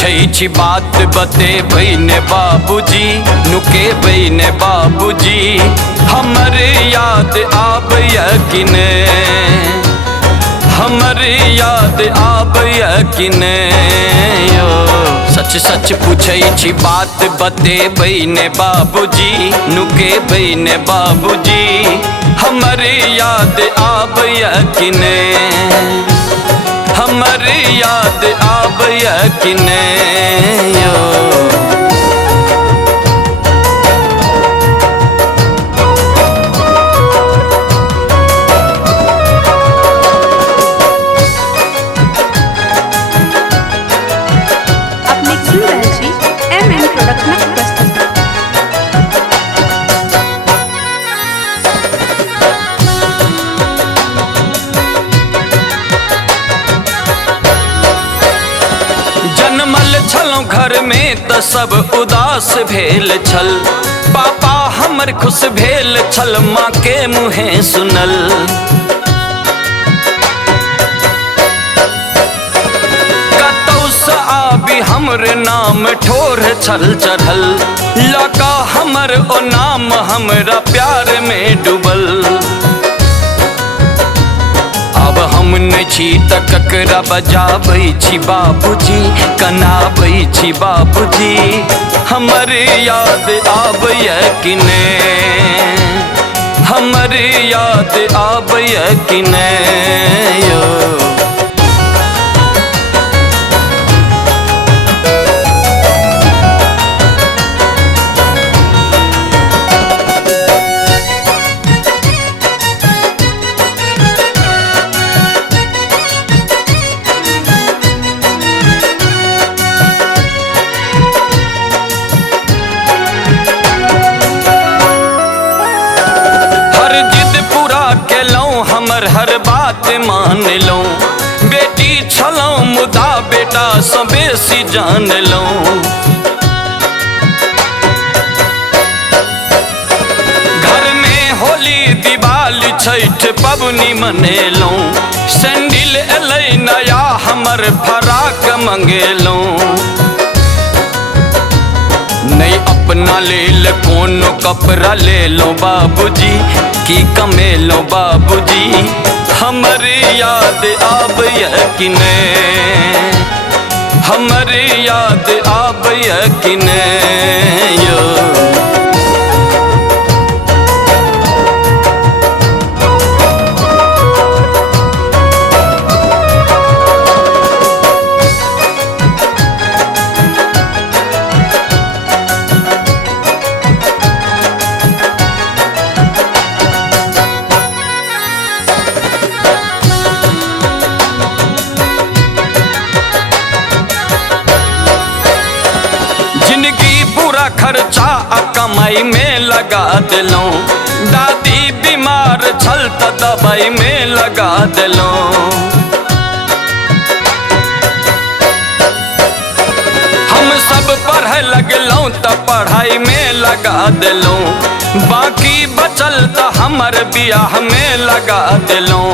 पूछै छी बात बतेबै ने बाबूजी, नुके ने बाबूजी, हमर याद आबैया कि ने, हमर याद आबैया कि ने यो। सच सच पूछै छी बात बतेबै ने बाबूजी, नुके ने बाबूजी, हमर याद आबैया कि ने, हमर याद आबैया कि ने यो। जन्मल छलौं घर में त सब उदास भेल छल, पापा हमर खुश भेल छल, माँ के मुँहे सुनल। कतौ सँ आबी हमर नाम ठोर छल चढ़ल, लका हमर ओ नाम हमरा प्यार में डूबल। अब हम नहीं छी त ककरा बजाबै छी बाबूजी, कनाबै छी बाबूजी, हमर याद आबैया कि ने, हमर याद आबैया कि ने यो। हमर हर बात मान लो, बेटी छलौं मुदा बेटा सँ बेसी जान लो। घर में होली दिवाली छठ पबनी मनेलौं, सैंडिल एलै नया हमर फराक मंगेलौं। नहीं अपना लेल कोनो कपड़ा ले लो बाबूजी, की कमेलो बाबूजी, हमर याद आबैया कि ने, हमर याद आबैया कि ने यो। जिंदगी पूरा खर्चा आ कमाई में लगा दिलों, दादी बीमार छल त दवाई में लगा दिलों। हम सब पढ़े लगलों त पढ़ाई में लगा दिलों, बाकी बचल त हमर बियाह में लगा दिलों।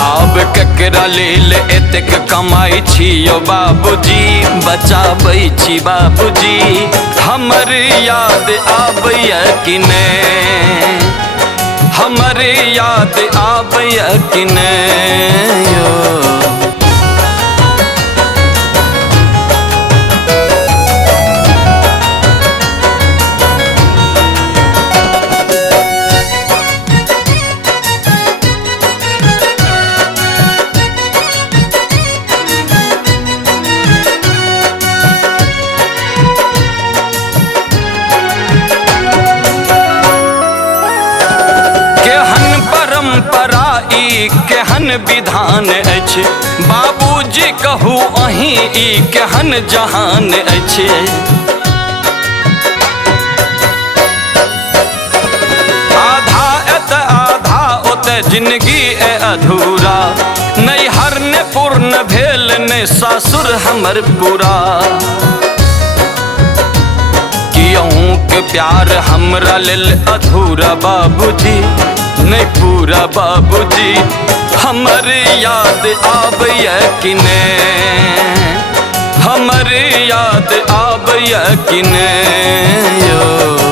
अब ककरा लेल एतेक कमाई छियो बाबूजी, बचाबै छी बाबूजी, हमर याद आबैया कि ने, हमर याद आबैया कि ने यो। परंपरा ई केहन विधान अछि, बाबूजी कहू अहीं ई केहन जहान अछि। आधा एत आधा ओते जिंदगी ए अधूरा, नैहर ने पूर्ण भेल ने सासुर हमर पूरा। कियहूँ के प्यार हमरा लेल अधूरा बाबूजी, नहीं पूरा बाबूजी, हमर याद आबैया कि ने। हमर याद आबय कि नै यौ।